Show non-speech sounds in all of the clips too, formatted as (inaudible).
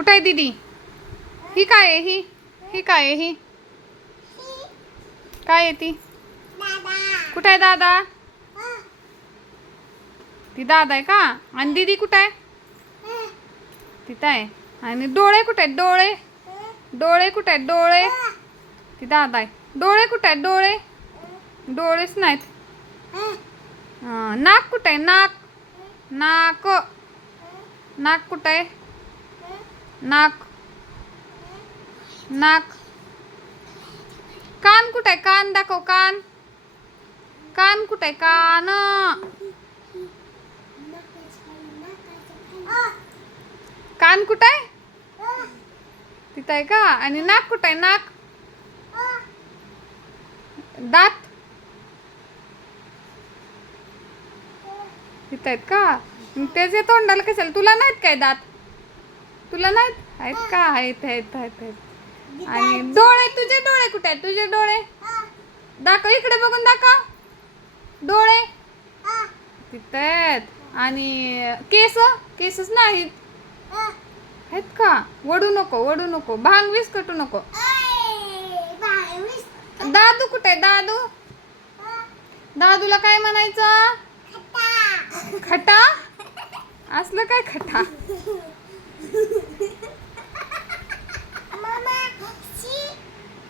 कुठं आहे दीदी? ही काय आहे ही? ही काय आहे ही? काय आहे ती? कुठं आहे दादा? ती दादा आहे का? आणि दीदी कुठं आहे? तिथं आहे. आणि डोळे कुठे आहेत? डोळे? डोळे कुठे आहेत? डोळे? ती दादा आहे. डोळे कुठे आहेत? डोळे? डोळेच नाहीत. नाक कुठे आहे? नाक. नाक. नाक कुठं आहे? नाक. नाक. कान कुठं? आहे कान दाखव कान. कान कुठे? आहे कान. कान कुठं? आहे तिथं आहे का? आणि नाक कुठं? आहे नाक. दात. तिथं आहेत का? त्याचे तोंडाला कशाला? तुला नाहीत काय दात? तुला नाहीत? आहेत का? आहेत आहेत आहेत आहेत. आणि डोळे तुझे डोळे कुठे आहेत? तुझे डोळे? दाखव इकडे बघून दाखव. डोळे. तिथं आहेत. आणि केस? केसच नाहीत. आहेत का? वडू नको वडू नको. भांग विस्कटू नको. दादू कुठे आहे? दादू? दादूला काय म्हणायचं? खटा? (laughs) असलं काय खटा? (laughs)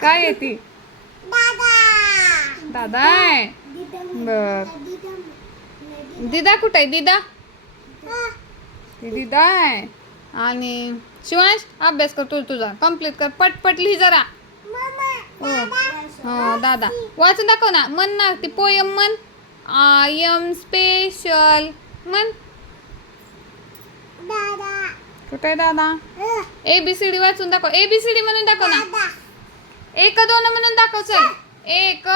काय आहे ती? दादा. आहे. बर. दिदा कुठे आहे? दिदा? दिदा. आहे. आणि शिवांश अभ्यास कर तू तुझा. कंप्लीट कर. पटपट लिही जरा. हो. हो दादा. वाचून दाखव ना. मन ना ती पोयम मन आय एम स्पेशल मन कुठे आहे दादा? ए बी सी डी वाचून दाखव. ए बी सी डी म्हणून दाखव ना. एक दोन म्हणून दाखव चल. एक.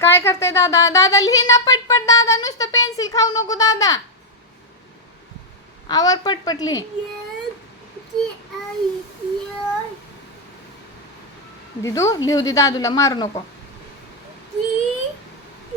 काय करते दादा? दादा लिही ना पटपट दादा. नुसतं पेन्सिल खाऊ नको दादा. आवर पटपट लिही. दिदू लिहू दे दादूला. मारू नको.